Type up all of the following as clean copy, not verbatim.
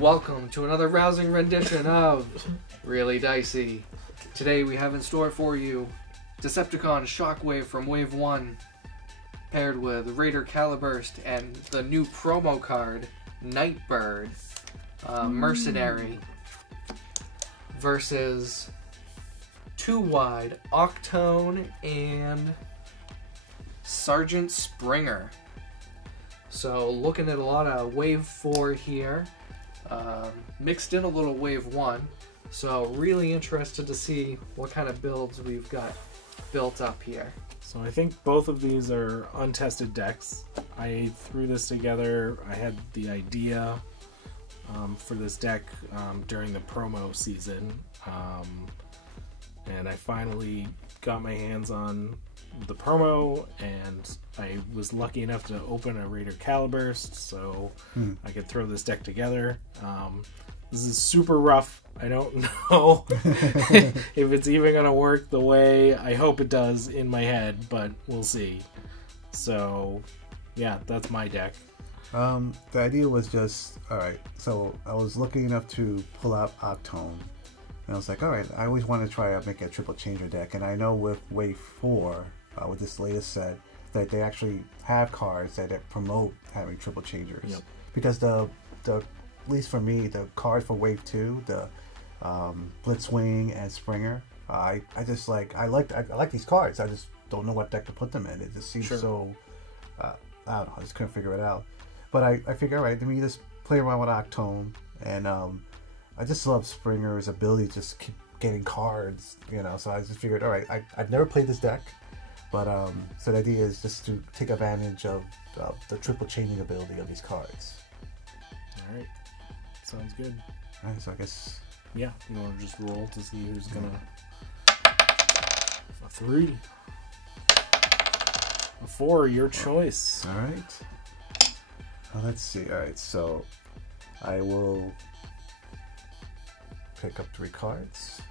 Welcome to another rousing rendition of Really Dicey. Today we have in store for you Decepticon Shockwave from Wave 1, paired with Raider Caliburst and the new promo card, Nightbird, Mercenary, versus 2-wide Octone and Sergeant Springer. So looking at a lot of Wave 4 here, mixed in a little Wave 1, so really interested to see what kind of builds we've got built up here. So I think both of these are untested decks. I threw this together. I had the idea for this deck during the promo season, and I finally got my hands on the promo, and I was lucky enough to open a Raider Caliburst, so I could throw this deck together. This is super rough. I don't know if it's even going to work the way I hope it does in my head, but we'll see. So, yeah, that's my deck. The idea was just, alright, so I was lucky enough to pull out Octone, and I was like, alright, I always want to try to make a triple changer deck, and I know with Wave 4, with this latest set, that they actually have cards that promote having triple changers. Yep. Because the at least for me, the card for Wave 2, the Blitzwing and Springer, I like these cards. I just don't know what deck to put them in. It just seems so, I don't know, I just couldn't figure it out. But I figured, all right, let me just play around with Octone, and I just love Springer's ability to just keep getting cards, you know, so I just figured, all right, I've never played this deck, but so the idea is just to take advantage of the triple chaining ability of these cards. All right. Sounds good. All right, so I guess... Yeah, you want to just roll to see who's going to... A 3. A 4, your choice. All right. Let's see. All right, so I will pick up 3 cards.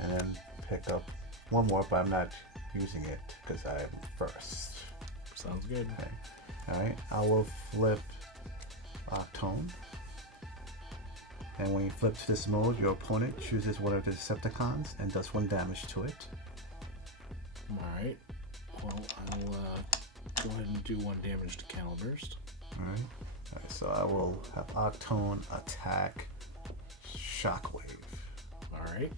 And then pick up one more, but I'm not using it because I'm first. Sounds good. Okay. All right, I will flip Octone, and when you flip to this mode, your opponent chooses one of the Decepticons and does 1 damage to it. Alright, well, I'll go ahead and do 1 damage to Caliburst. Alright, so I will have Octone attack Shockwave. Alright.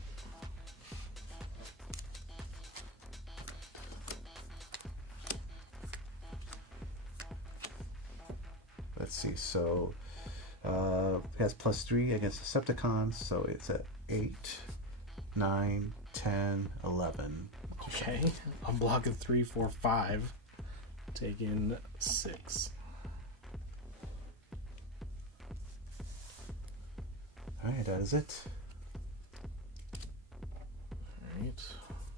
Let's see, so it has +3 against Decepticons, so it's at 8, 9, 10, 11. Okay, I'm blocking 3, 4, 5, taking 6. Alright, that is it. Alright,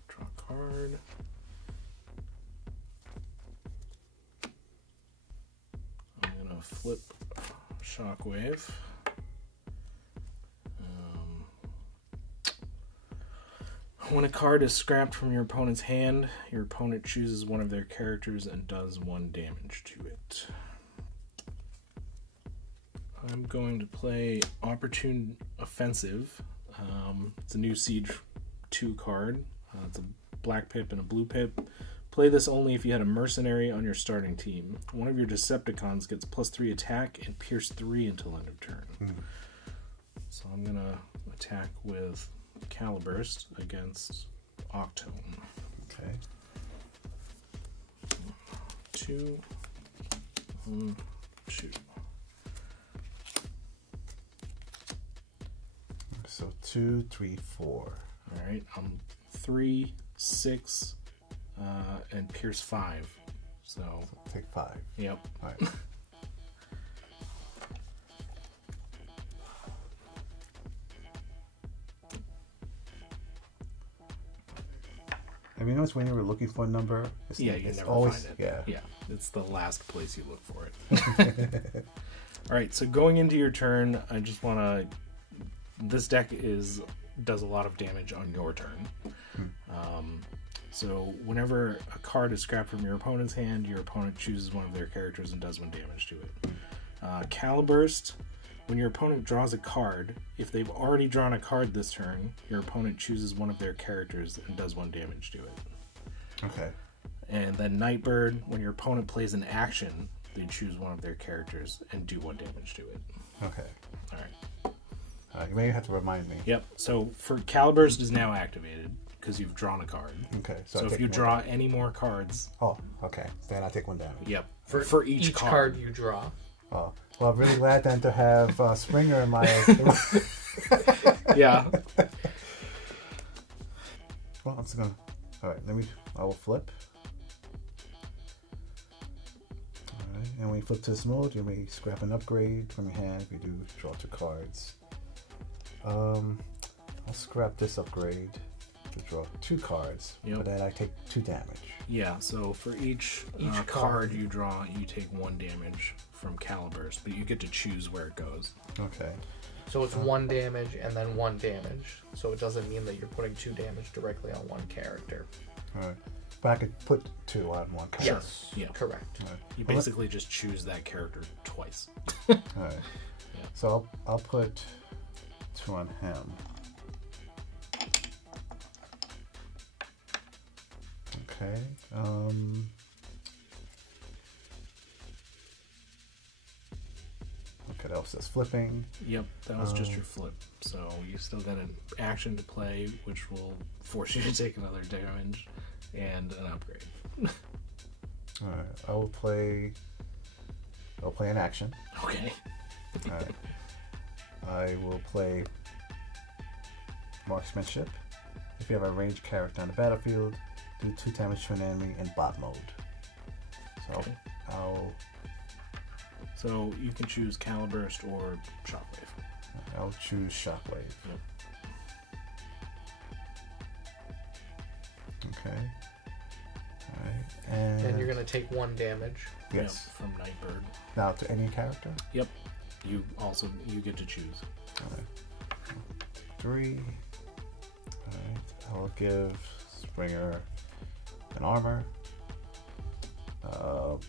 draw a card. Flip Shockwave. When a card is scrapped from your opponent's hand, your opponent chooses one of their characters and does 1 damage to it. I'm going to play Opportune Offensive. It's a new Siege 2 card. It's a black pip and a blue pip. Play this only if you had a mercenary on your starting team. One of your Decepticons gets +3 attack and pierce 3 until end of turn. So I'm going to attack with Caliburst against Octone. Okay. 2, 1, 2. So 2, 3, 4. Alright, I'm 3, 6, and pierce 5. So take 5. Yep. All right. I mean, notice when you were looking for a number, you never always find it. Yeah, it's the last place you look for it. All right, so going into your turn, I just want to. This deck does a lot of damage on your turn. So whenever a card is scrapped from your opponent's hand, your opponent chooses one of their characters and does 1 damage to it. Caliburst When your opponent draws a card, if they've already drawn a card this turn, your opponent chooses one of their characters and does 1 damage to it. Okay. And then Nightbird, when your opponent plays an action, they choose one of their characters and do 1 damage to it. Okay. Alright. You may have to remind me. Yep. So for Caliburst is now activated because you've drawn a card. Okay. So if you draw any more cards... Oh, okay. Then I take 1 damage. Yep. For each card you draw. Oh. Well, I'm really glad then to have Springer in my... Yeah. Well, I'm just going to... Alright, I will flip. Alright, and when you flip to this mode, you may scrap an upgrade from your hand. If you do, draw 2 cards. I'll scrap this upgrade to draw 2 cards, but then I take 2 damage. Yeah, so for each card you draw, you take 1 damage from Caliburst, but you get to choose where it goes. Okay. So it's 1 damage and then 1 damage. So it doesn't mean that you're putting 2 damage directly on one character. Alright. But I could put 2 on one character. Yes. Yeah. Correct. Right. You basically just choose that character twice. Alright. Yeah. So I'll put 2 on him. Okay. Okay, that was just flipping. Yep, that was just your flip. So you still got an action to play, which will force you to take another damage and an upgrade. Alright, I'll play an action. Okay. Alright. I will play Marksmanship. If you have a ranged character on the battlefield, do 2 damage to an enemy in bot mode. So Okay. So you can choose Caliburst or Shockwave. I'll choose Shockwave. Yep. Okay. Alright. And you're going to take 1 damage. yes. Yep, from Nightbird. Now to any character? Yep. You get to choose. Alright. 3. Alright. I'll give Springer an armor.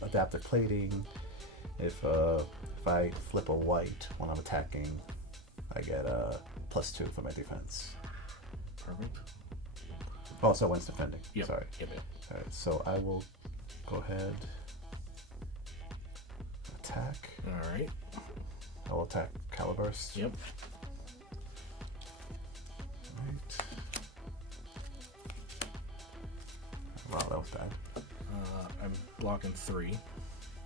Adaptive plating. If I flip a white when I'm attacking, I get a +2 for my defense. Perfect. Also when it's defending. Yep. Sorry. Yep. Alright, so I will go ahead. Attack. Alright. I will attack Caliburst. Yep. Alright. Wow, that was bad. I'm blocking 3.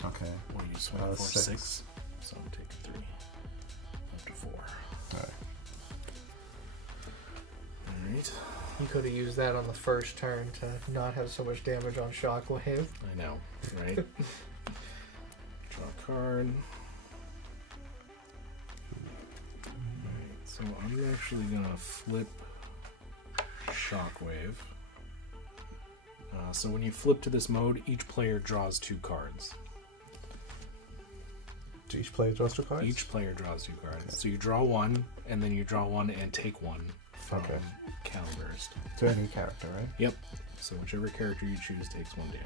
Okay. What do you swing for? 6. So I'm taking 3. Up to 4. Alright. Alright. You could have used that on the first turn to not have so much damage on Shockwave. I know, right? Draw a card. Alright, so I'm actually gonna flip Shockwave. So when you flip to this mode, each player draws 2 cards. Do each player draws 2 cards? Each player draws 2 cards. Okay. So you draw 1, and then you draw 1 and take 1 from Caliburst. To any character, right? Yep. So whichever character you choose takes 1 damage.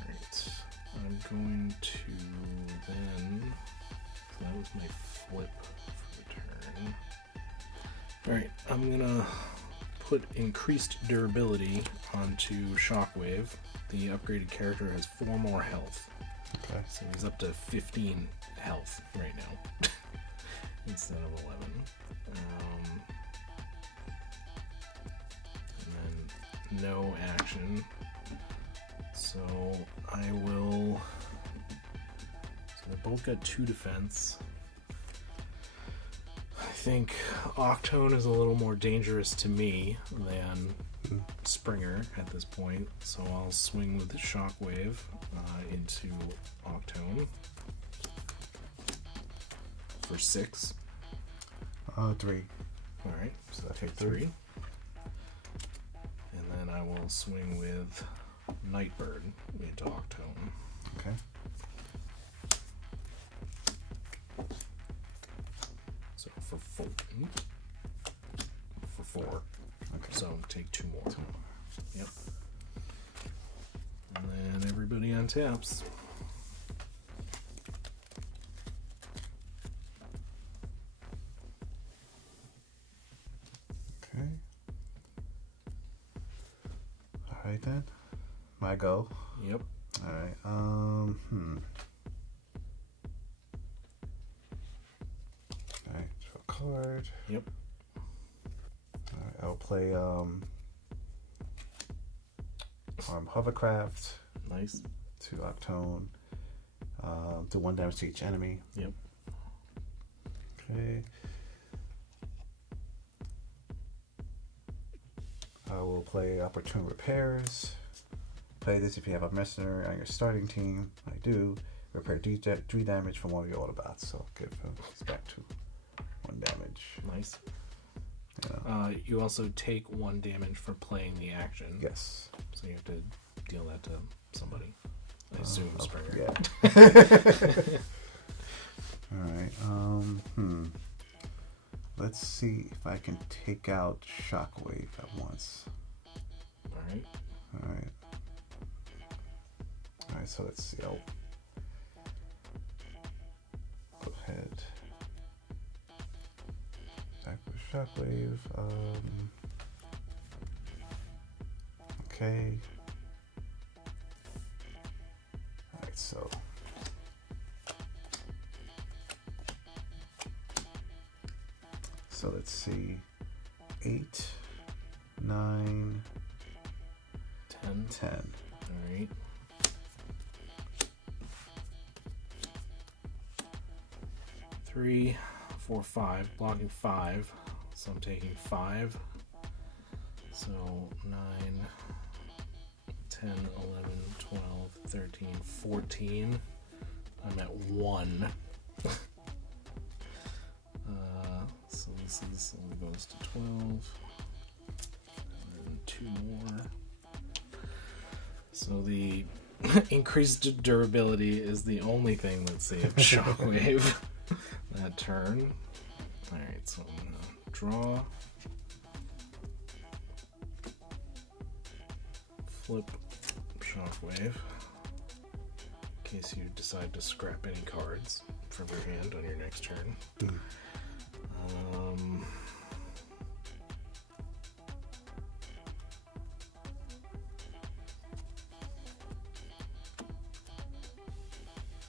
Alright. I'm going to then... That was my flip for the turn. Alright, I'm gonna put increased durability onto Shockwave. The upgraded character has 4 more health. Okay. So he's up to 15 health right now. Instead of 11. And then no action. So I will... So they both got 2 defense. I think Octone is a little more dangerous to me than Springer at this point, so I'll swing with the Shockwave into Octone for 6. 3. Alright, So I take 3. And then I will swing with Nightbird into Octone. Okay. So for 4. For 4. Okay. So take 2 more. Yep. Everybody on taps. Okay. Alright then. My go. Yep. Alright. Alright, draw a card. Yep. Alright, I'll play Hovercraft. Nice. To Octone. Do 1 damage to each enemy. Yep. Okay. I will play Opportune Repairs. Play this if you have a mercenary on your starting team. I do. Repair 3 damage from one of your Autobots. So give him back to 1 damage. Nice. Yeah. You also take 1 damage for playing the action. Yes. So you have to deal that to somebody. I assume Springer. Yeah. Alright. Let's see if I can take out Shockwave at once. Alright. Alright. Alright, so let's see. I'll go ahead. Attack with Shockwave. Okay. Alright, so. So let's see. 8, 9, 10. 10. Alright. Three, 4, 5. Blocking 5. So I'm taking 5. So 9, 10, 11, 12, 13, 14. I'm at 1. So this is only goes to 12. And 2 more. So the increased durability is the only thing that saved Shockwave that turn. Alright, so I'm gonna draw. Flip Shockwave. In case you decide to scrap any cards from your hand on your next turn.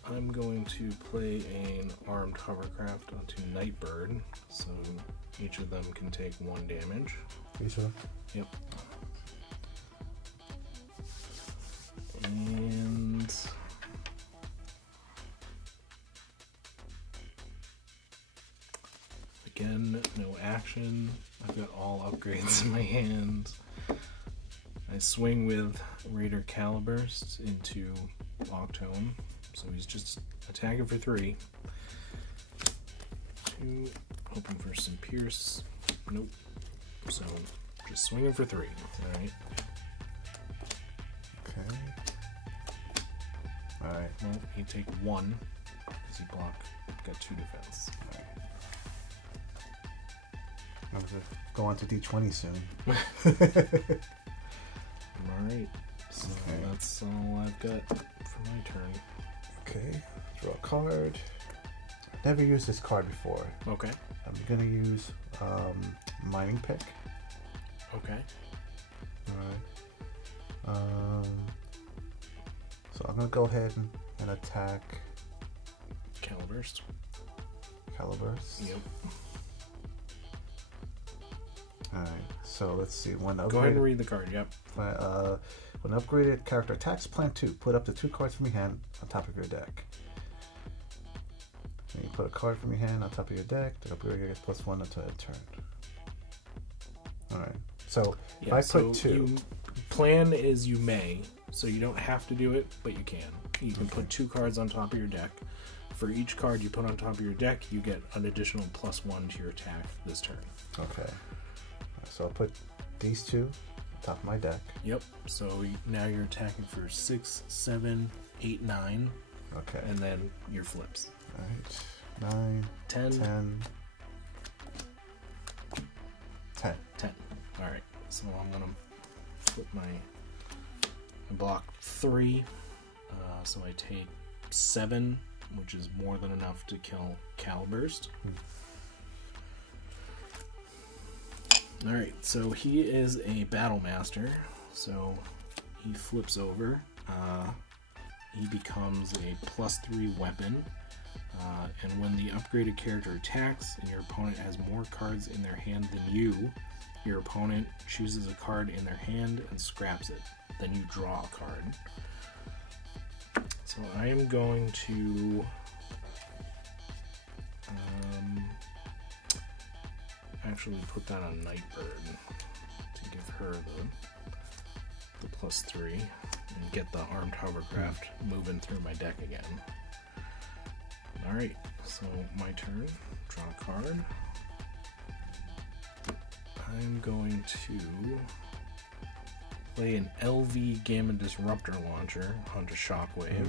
I'm going to play an armed hovercraft onto Nightbird, so each of them can take 1 damage. Are you sure? Yep. And again, no action. I've got all upgrades in my hand. I swing with Raider Caliburst into Octone, so he's just attacking for 3. 2, hoping for some pierce. Nope. So just swinging for 3. All right. Okay. Alright. Well, you take 1 because you block. Got 2 defense. Alright. I'm gonna go on to D20 soon. Alright. So Okay. that's all I've got for my turn. Okay. Draw a card. Never used this card before. Okay. I'm gonna use mining pick. Okay. Alright. So I'm gonna go ahead and attack Caliburst. Caliburst. Yep. Alright. So let's see. When Go ahead and read the card. Yep. When upgraded character attacks, plan 2. Put up to 2 cards from your hand on top of your deck. And you put a card from your hand on top of your deck. The upgrader gets +1 until end turn. Alright. So if I put 2. Plan is you may, so you don't have to do it, but you can. You can put 2 cards on top of your deck. For each card you put on top of your deck, you get an additional +1 to your attack this turn. Okay. So I'll put these 2 on top of my deck. Yep. So now you're attacking for 6, 7, 8, 9. Okay. And then your flips. Alright. 9, 10. 10. 10. 10. Alright. So I'm going to flip my block 3. So I take 7, which is more than enough to kill Caliburst. Alright, so he is a battle master, so he flips over. He becomes a +3 weapon, and when the upgraded character attacks and your opponent has more cards in their hand than you, your opponent chooses a card in their hand and scraps it. Then you draw a card. So I am going to actually put that on Nightbird to give her the +3 and get the armed hovercraft moving through my deck again. Alright, so my turn. Draw a card. I'm going to play an LV Gamma Disruptor Launcher onto Shockwave.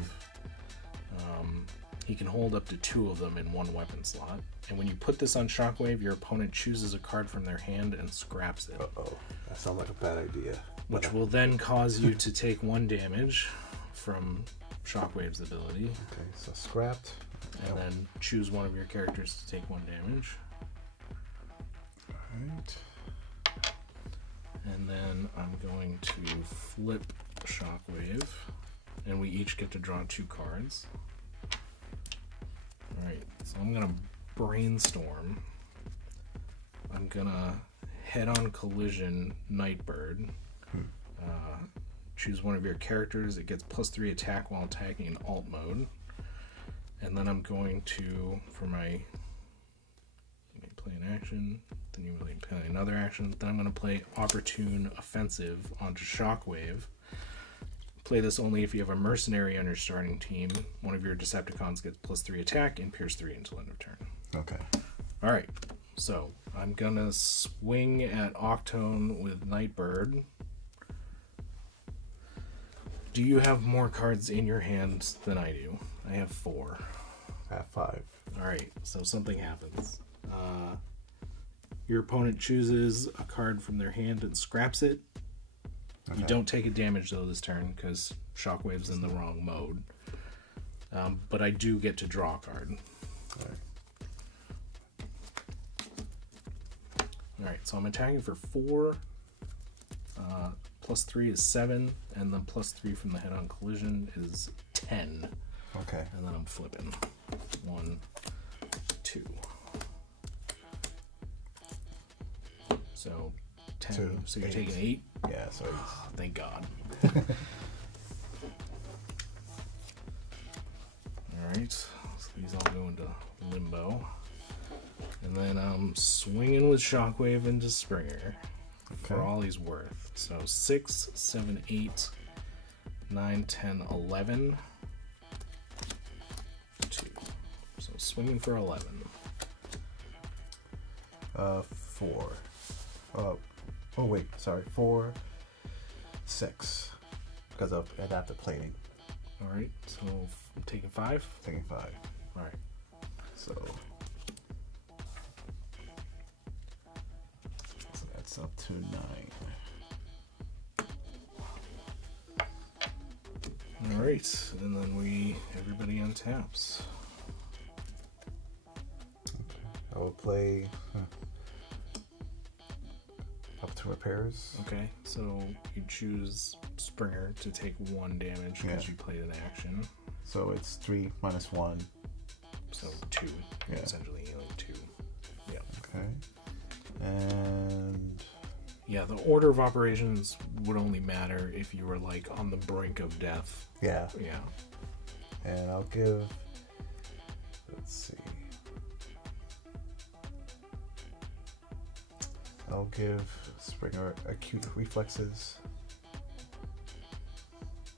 He can hold up to 2 of them in one weapon slot. And when you put this on Shockwave, your opponent chooses a card from their hand and scraps it. Uh-oh. That sounds like a bad idea. Which will then cause you to take 1 damage from Shockwave's ability. Okay, so scrapped. And then choose one of your characters to take 1 damage. Alright. And then I'm going to flip Shockwave. And we each get to draw 2 cards. Alright, so I'm gonna brainstorm. I'm gonna head-on collision Nightbird. Choose one of your characters. It gets +3 attack while attacking in alt mode. And then I'm going to, for my play an action, then you play another action. Then I'm going to play Opportune Offensive onto Shockwave. Play this only if you have a mercenary on your starting team. One of your Decepticons gets +3 attack and Pierce 3 until end of turn. Okay. Alright, so I'm gonna swing at Octone with Nightbird. Do you have more cards in your hand than I do? I have 4. I have 5. Alright, so something happens. Your opponent chooses a card from their hand and scraps it. Okay. You don't take a damage though this turn because Shockwave's in the wrong mode. But I do get to draw a card. Alright, so I'm attacking for 4. +3 is 7, and then +3 from the head-on collision is 10. Okay. And then I'm flipping. 1, 2. So 10. 2, so you're 8. taking 8? Yeah, so Oh, thank God. Alright, so these all go into limbo. And then I'm swinging with Shockwave into Springer for all he's worth. So 6, 7, 8, 9, 10, 11. 2. So swinging for 11. 4. Oh wait, sorry. 4, 6. Because of adaptive plating. Alright, so I'm taking 5? Taking 5. Alright. So that's up to 9. Alright, and then everybody untaps. I will play up to repairs. Okay, so you choose Springer to take 1 damage because you played an action. So it's 3 minus 1. So 2. Yeah. Essentially healing 2. Yeah. Okay. And yeah, the order of operations would only matter if you were like on the brink of death. Yeah. Yeah. And I'll give, let's see. I'll give Springer acute reflexes.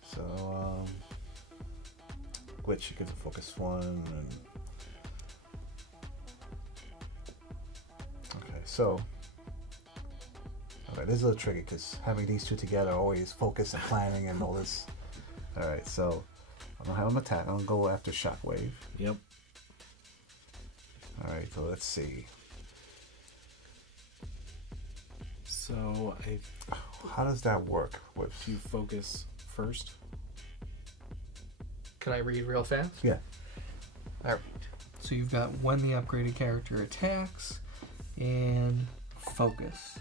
So, which you get to focus 1 and okay, so this is a little tricky because having these 2 together always focus and planning and all this. Alright, so I'm gonna have him attack. I'm gonna go after Shockwave. Yep. Alright, so let's see. So how does that work? Do you focus first? Can I read real fast? Yeah. Alright. So you've got when the upgraded character attacks and focus.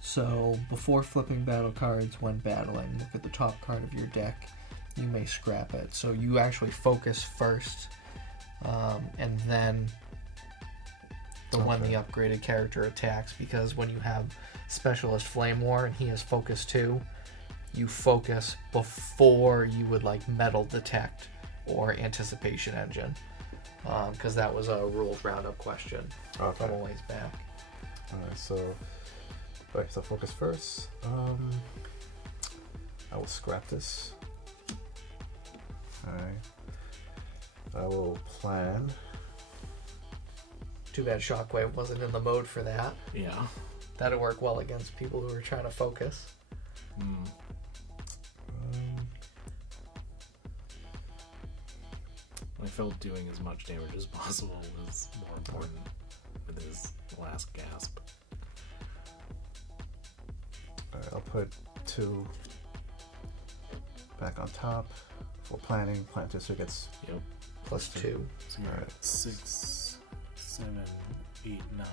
So before flipping battle cards when battling, look at the top card of your deck. You may scrap it. So you actually focus first, and then when the upgraded character attacks, because when you have Specialist Flame War and he has Focus 2, you focus before you would like Metal Detect or Anticipation Engine, because that was a rules roundup question from a ways back. Alright, so focus first. I will scrap this. Alright. I will plan. Too bad Shockwave wasn't in the mode for that. Yeah. That'd work well against people who are trying to focus. I felt doing as much damage as possible was more important with his last gasp. Alright, I'll put 2 back on top for planning. Plan 2 so it gets Plus 2. So you're at 6, 7, 8, 9.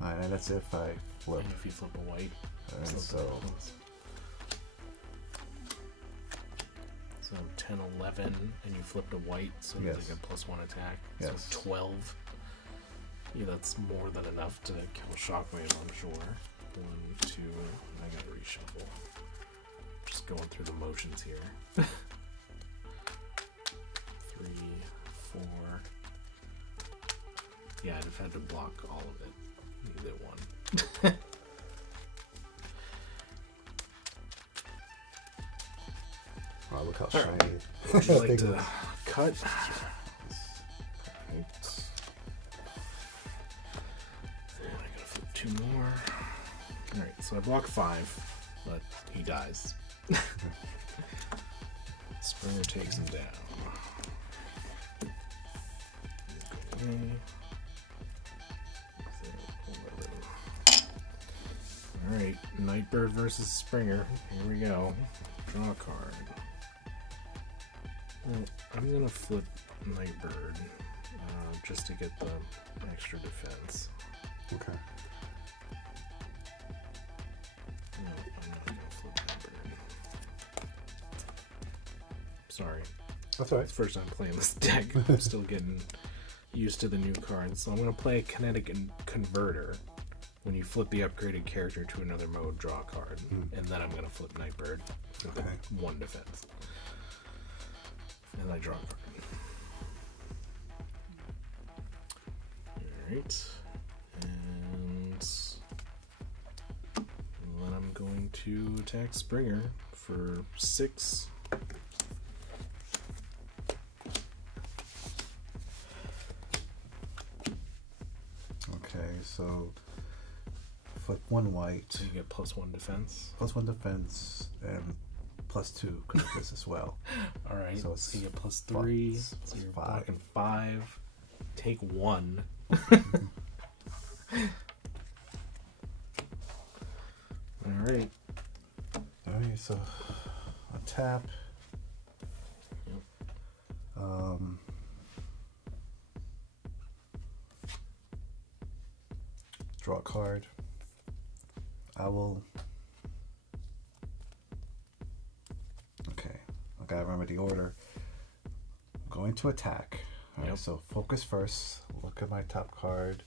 Alright, and that's if I flip. And if you flip a white. Alright, so 10, 11, and you flipped a white, so you get plus 1 attack. Yes. So 12. Yeah, that's more than enough to kill Shockwave, I'm sure. 1, 2, I gotta reshuffle. Just going through the motions here. 3, 4. Yeah, I'd have had to block all of it. Either one. Oh, look how shiny. Would you like to cut? Right. I gotta flip 2 more. Alright, so I block 5, but he dies. Springer takes him down. Okay. Alright, Nightbird versus Springer. Here we go. Draw a card. Well, I'm gonna flip Nightbird just to get the extra defense. Okay. No, I'm not gonna flip Nightbird. Sorry. That's alright. It's the first time playing this deck. I'm still getting used to the new cards. So I'm gonna play a Kinetic Converter. When you flip the upgraded character to another mode, draw a card. And then I'm gonna flip Nightbird with 1 defense. And I draw a card. Alright. And then I'm going to attack Springer for 6. Okay, so flip 1 white. So you get plus 1 defense. Plus 1 defense and plus 2 because of this as well. Alright, so you get plus 3. So you're blocking 5. Take 1. Alright. Alright, so a tap. Draw a card. I will. Okay, I gotta remember the order. I'm going to attack. Alright, so focus first. Look at my top card.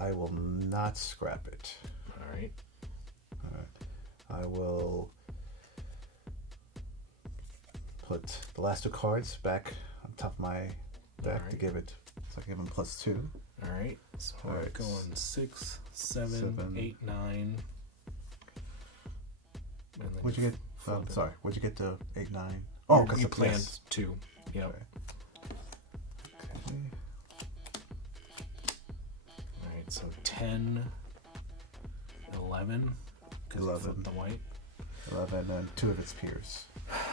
I will not scrap it. Alright. I will put the last 2 cards back on top of my deck to give it. So I give him plus 2. Alright, so we're going 6, 7, 8, 9. What'd you get? Sorry, what'd you get to 8, 9? Oh, because you planned 2. Yep. Okay. Alright, so 10, 11. 11. The white. 11 and 2 of its peers.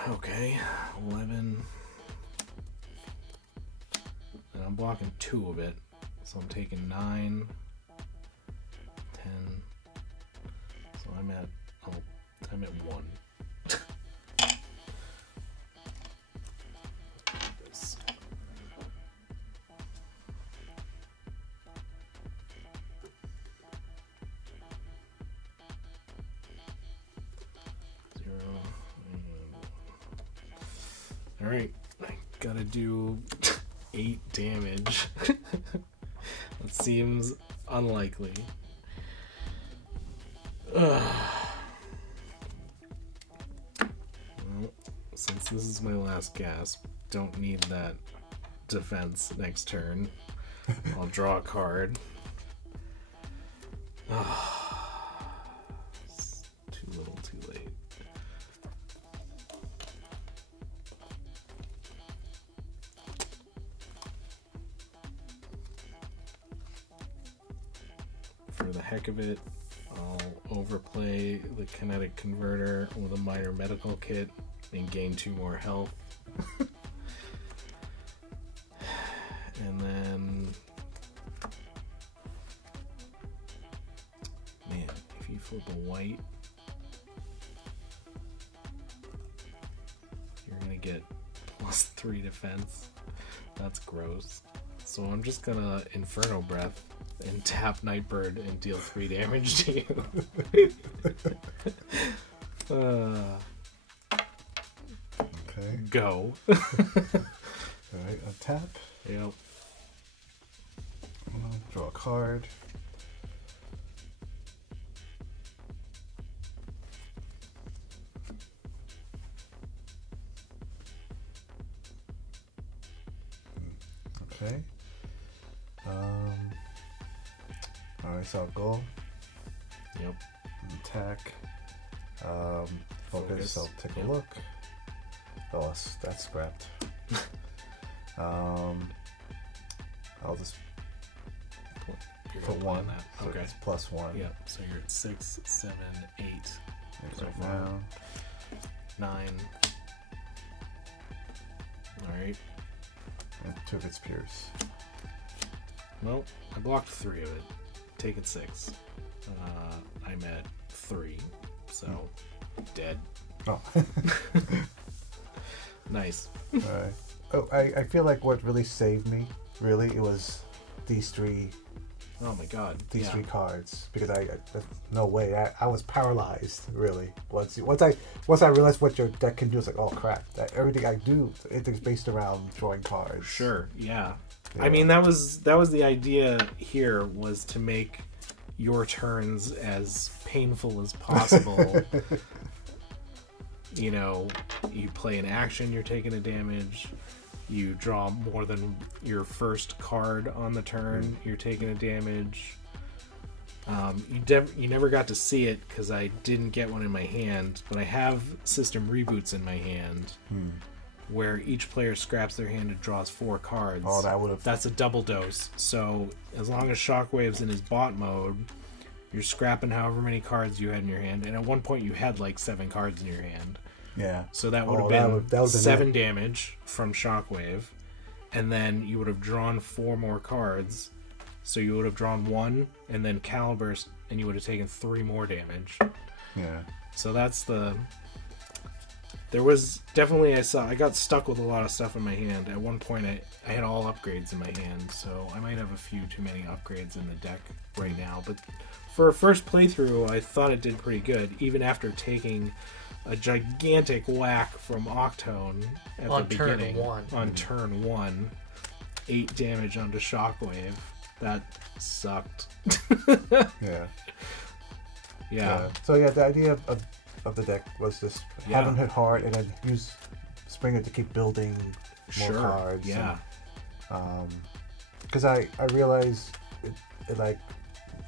Okay, 11. And I'm blocking 2 of it. So I'm taking 9, 10. So I'm at 1. Alright, I gotta do 8 damage. That seems unlikely. Well, since this is my last gasp, don't need that defense next turn. I'll draw a card. It's too little, too late. For the heck of it, I'll overplay the kinetic converter with a minor medical kit and gain 2 more health. And then, man, if you flip a white, you're gonna get +3 defense. That's gross. So I'm just gonna Inferno Breath and tap Nightbird and deal 3 damage to you. Okay. Go. Alright, untap. Yep. Draw a card. Okay. Alright, so I'll go. Yep. Attack. Focus. I'll take a look. Oh, that's scrapped. I'll just put 1. So okay. it's +1. Yep. So you're at 6, 7, 8. So Right far. now. 9. Alright. And 2 of its Pierce. Well, I blocked 3 of it. Take it 6. I'm at 3. So, dead. Oh. Nice. Alright. Oh, I feel like what really saved me, really, it was these 3. Oh my god. These 3 cards, because there's no way I was paralyzed, really. Once I realized what your deck can do, it's like, oh crap! That everything I do, everything's based around drawing cards. Sure. Yeah. I mean, that was the idea here, was to make your turns as painful as possible. You know, you play an action, you're taking a damage. You draw more than your first card on the turn, you're taking a damage. You never got to see it because I didn't get one in my hand, but I have system reboots in my hand, where each player scraps their hand and draws 4 cards. Oh, that's a double dose. So as long as Shockwave's in his bot mode, you're scrapping however many cards you had in your hand, and at one point you had like 7 cards in your hand. Yeah. So that would have been 7 damage from Shockwave, and then you would have drawn 4 more cards. So you would have drawn 1, and then Caliburst, and you would have taken 3 more damage. Yeah. So that's the... There was definitely, I got stuck with a lot of stuff in my hand. At one point I had all upgrades in my hand, so I might have a few too many upgrades in the deck right now. But for a first playthrough, I thought it did pretty good, even after taking a gigantic whack from Octone at the beginning. On turn 1. 8 damage onto Shockwave. That sucked. Yeah. So yeah, the idea of the deck was just have him hit hard and then use Springer to keep building more cards. Yeah. Because I realized it like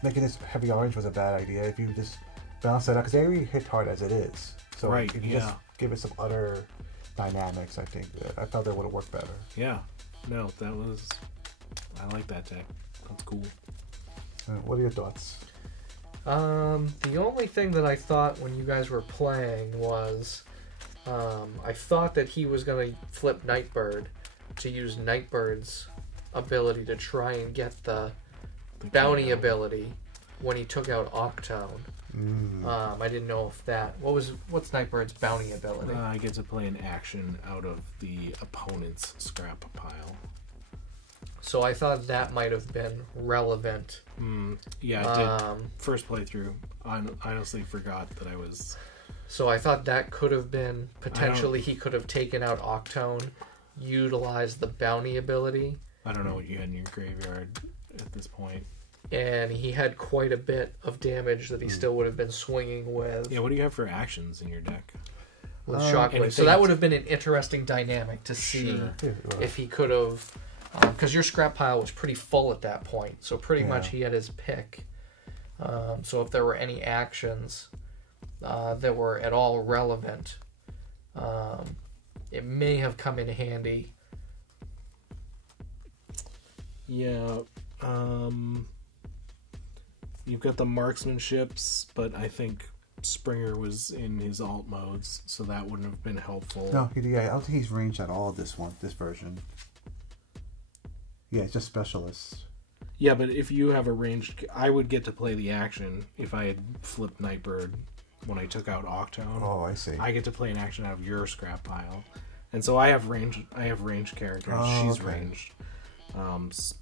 making this heavy orange was a bad idea if you just balance that out, because they already hit hard as it is. So if you just give it some other dynamics, I think I thought that would have worked better. Yeah. No, I like that deck. That's cool. What are your thoughts? The only thing that I thought when you guys were playing was I thought that he was going to flip Nightbird to use Nightbird's ability to try and get the bounty ability when he took out Octone. I didn't know if that... What's Nightbird's bounty ability? I get to play an action out of the opponent's scrap pile. So I thought that might have been relevant. Yeah, I did. First playthrough, I honestly forgot that I was So I thought that could have been potentially he could have taken out Octone, utilized the bounty ability. I don't know what you had in your graveyard at this point. And he had quite a bit of damage that he still would have been swinging with. Yeah, what do you have for actions in your deck? With Shockwave. So that would have been an interesting dynamic to see if he could have... Because your scrap pile was pretty full at that point. So pretty much he had his pick. So if there were any actions that were at all relevant, it may have come in handy. Yeah. You've got the marksmanships, but I think Springer was in his alt modes, so that wouldn't have been helpful. No, I don't think he's ranged at all this version. Yeah, it's just specialists. Yeah, but if you have a ranged... I would get to play the action if I had flipped Nightbird when I took out Octone. Oh, I see. I get to play an action out of your scrap pile. And so I have ranged characters. She's ranged.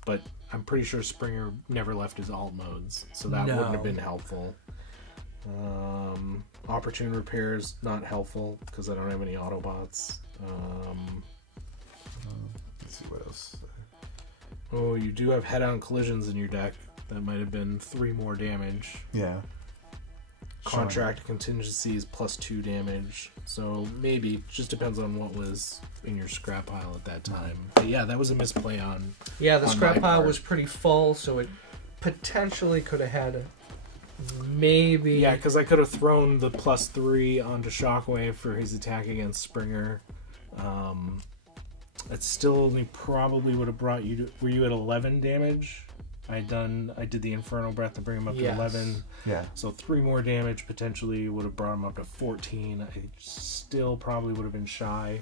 But I'm pretty sure Springer never left his alt modes, so that wouldn't have been helpful. Opportune repairs, not helpful, because I don't have any Autobots. Let's see what else. Oh, you do have head-on collisions in your deck. That might have been 3 more damage. Yeah. Contract contingencies +2 damage. So maybe, just depends on what was in your scrap pile at that time. But yeah, that was a misplay on... Yeah, the scrap pile was pretty full, so it potentially could have had maybe... Yeah, because I could have thrown the +3 onto Shockwave for his attack against Springer. It still only probably would have brought you to... Were you at 11 damage? I did the Infernal Breath to bring him up to 11. Yeah. So 3 more damage potentially would have brought him up to 14. I still probably would have been shy.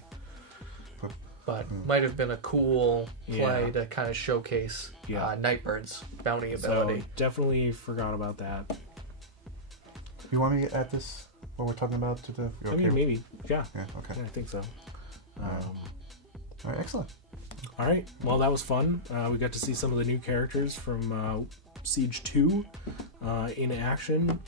But might have been a cool play to kind of showcase Nightbird's bounty ability. So definitely forgot about that. You want me to add this, what we're talking about, to the... I mean, maybe. Yeah. Yeah, okay. Yeah, I think so. All right, excellent. All right. Well, that was fun. We got to see some of the new characters from Siege 2 in action.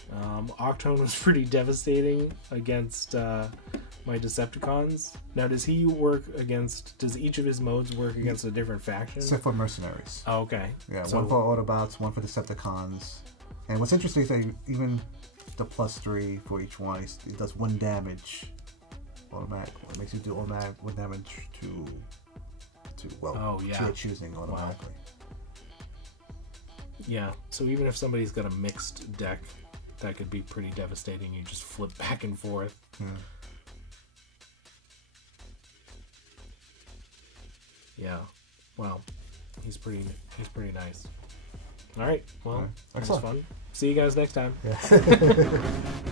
Octone was pretty devastating against my Decepticons. Now, does each of his modes work against a different faction? Except for mercenaries. Oh, okay. Yeah, one for Autobots, one for Decepticons. And what's interesting is that even the +3 for each one, it does 1 damage automatic. It makes you do automatic 1 damage to your choosing automatically. Wow. Yeah, so even if somebody's got a mixed deck, that could be pretty devastating. You just flip back and forth. Yeah. Well, he's pretty nice. All right. Well, that was fun. See you guys next time. Yeah.